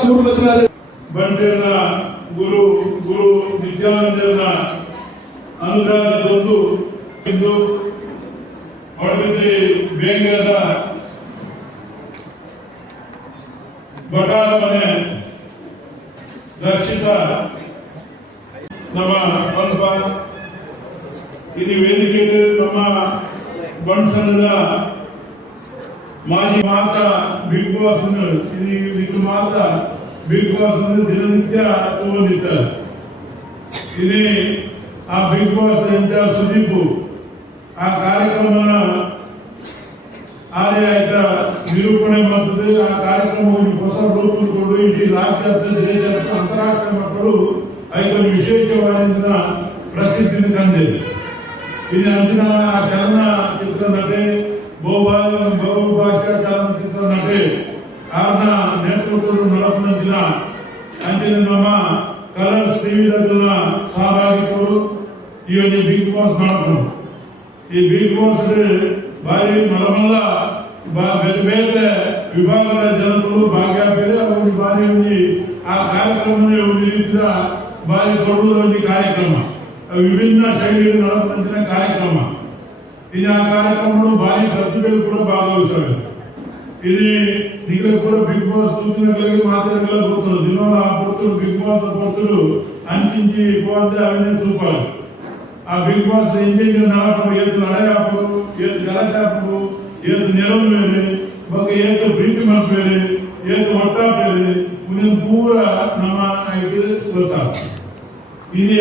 ಪ್ರಥಮ ರತ್ನ ಪೂರ್ವ ಬಂಟೇನ ಗುರು ಗುರು ವಿದ್ಯಾನಂದನ ಅನುಗ್ರಹದೊಂದು ಇಂದು ಹೊಡಬಿದ್ರಿ ಬೇಂಗದ ಬಟಾರ ಮನೆ ರಕ್ಷಿತ ನಮ್ಮ ಅಲ್ಪ ಇದು ವೇದಿಕೆ ನಮ್ಮ ಬಣ್ಸನದ ಮಾಜಿ ಮಾತ ಬಿಗ್ ಬಾಸ್ ಇದು ಮಾತ ಬಿಗ್ ಬಾಸ್ ದಿನನಿತ್ಯ ತಗೊಂಡಿದ್ದಾರೆ. ಇಲ್ಲಿ ಆ ಬಿಗ್ ಬಾಸ್ ಅಂತ ಸುದೀಪ್, ಆ ಕಾರ್ಯಕ್ರಮ ಆರ್ಯ ನಿರೂಪಣೆ ಮಾಡ್ತದೆ ಆ ಕಾರ್ಯಕ್ರಮವನ್ನು ಹೊಸ ರೂಪಗಳು ಇಡೀ ರಾಜ್ಯ ಅಂತಾರಾಷ್ಟ್ರೀಯ ಮಕ್ಕಳು ಐದು ವಿಶೇಷವಾದ ಪ್ರಸಿದ್ಧಿ ಕಂಡಿದೆ. ಇಲ್ಲಿ ಅಂದಿನ ಆ ಚಲನಚಿತ್ರ ನಟೆ నటే ಬಹುಭಾಗ ಬಹುಭಾಷಾ ಚಲನಚಿತ್ರ ನಟೆ ಆರ್ನ ನೇತೃತ್ವದಲ್ಲಿ ನಡಪನಂತಿನ ಅಂದಿನ ನಮ್ಮ ಕಲರ್ ಶ್ರೀವಿಧಗಳ ಸಹಭಾಗಿತ್ವರು ಒಂದು ಬಿಗ್ ಬಾಸ್ ಮಾಡ್ಕೊಂಡು ಈ ಬಿಗ್ ಬಾಸ್ ಬಾರಿ ಮಲಮಲ್ಲ ಬೇರೆ ಬೇರೆ ವಿಭಾಗದ ಜನರು ಭಾಗಿಯಾಗಿದ್ದಾರೆ ಅವರು ಬಾರಿ ಒಂದು ಆ ಕಾರ್ಯಕ್ರಮ ಒಂದು ರೀತಿಯ ಬಾರಿ ದೊಡ್ಡದ ಒಂದು ಕಾರ್ಯಕ್ರಮ. ವಿಭಿನ್ನ ಶೈಲಿಯಲ್ಲಿ ನಡೆದಂತಹ ಕಾರ್ಯಕ್ರಮ. ಇನ್ನು ಆ ಕಾರ್ಯಕ್ರಮಗಳು ಭಾರಿ ಪ್ರತಿಭೆಗಳು ಕೂಡ ಭಾಗವಹಿಸ್ತವೆ ఇది ఇక్కడ కూడా బిగ్ బాస్ చూసినట్లయితే మాత్రమే పోతున్నారు దీనివల్ల ఆ పొత్తులు బిగ్ బాస్ పొత్తులు అంటించి పోతే అవన్నీ చూపాలి ఆ బిగ్ బాస్ ಇಂಜಿನ್ ನಾಲ್ಕು ಏತು ನಡೆಯಾಪು ಏತು ಗಲಾಟಾಪು ಏತು ನೆರವು ಬೇರೆ ಬಗ್ಗೆ ಏತು ಪ್ರೀತಿ ಮಾತು ಬೇರೆ ಏತು ಒಟ್ಟ ಬೇರೆ ಮುಂದಿನ ಪೂರ ನಮ್ಮ ಇದು ಗೊತ್ತಾಗ್ತದೆ ಇದು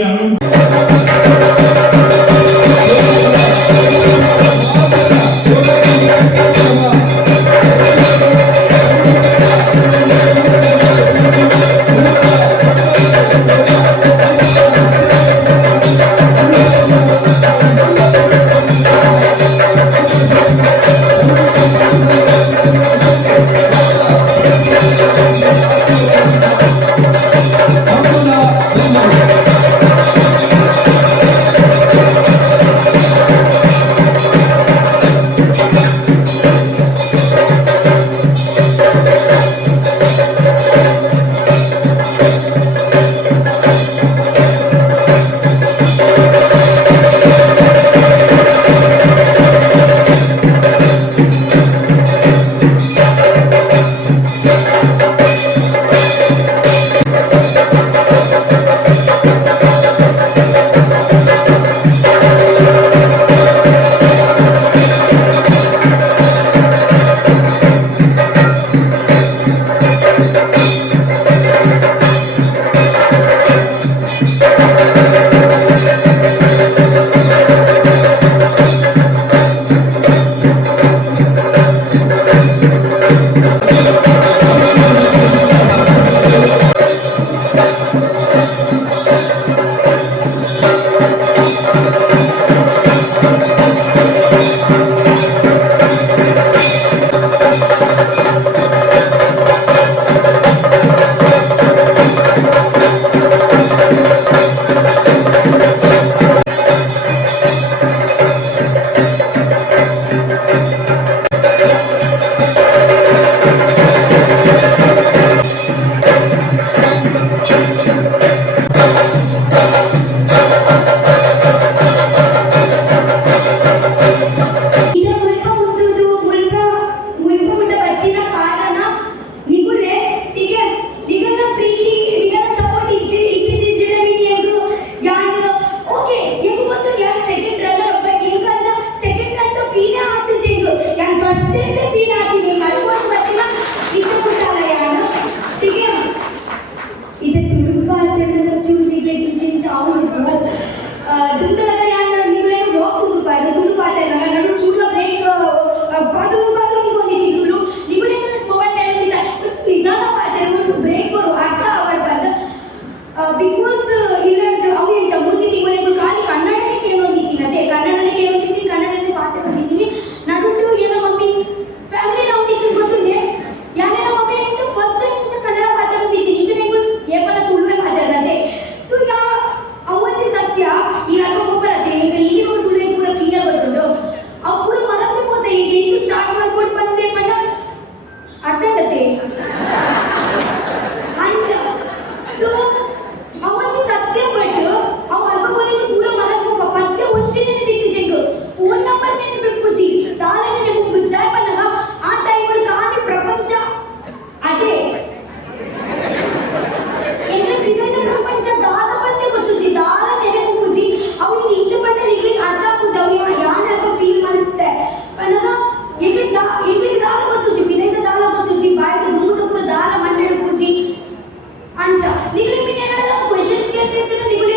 ನೀವು ನಿಮಗೆ ಕ್ವೆಶನ್ಸ್ ಕೇಳ್ತಿರ್ತೀರ ನೀವು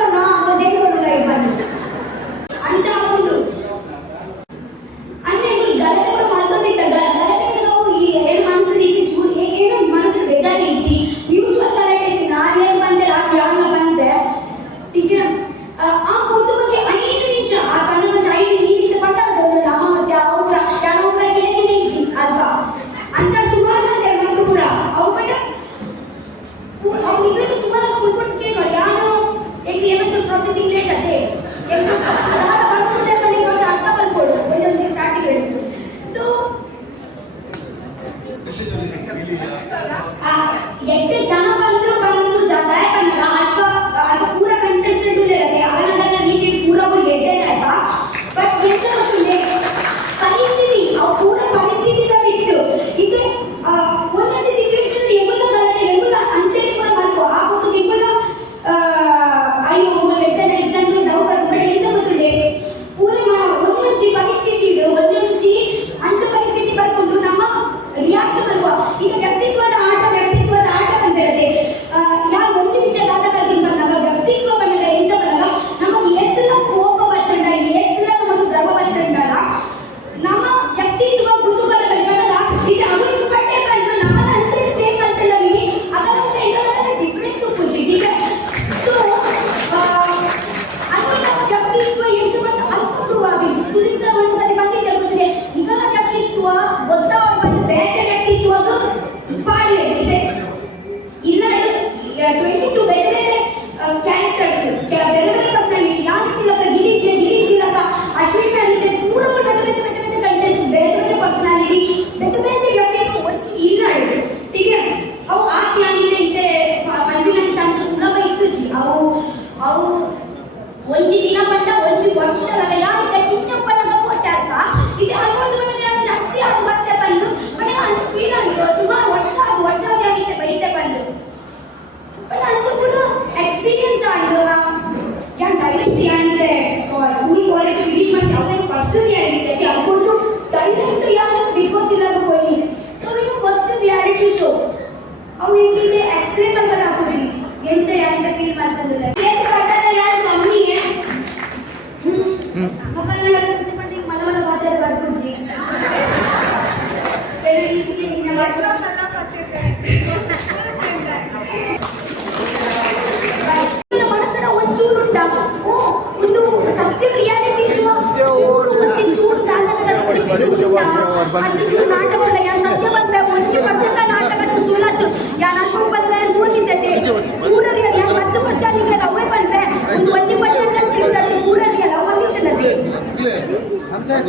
Mm.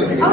living room.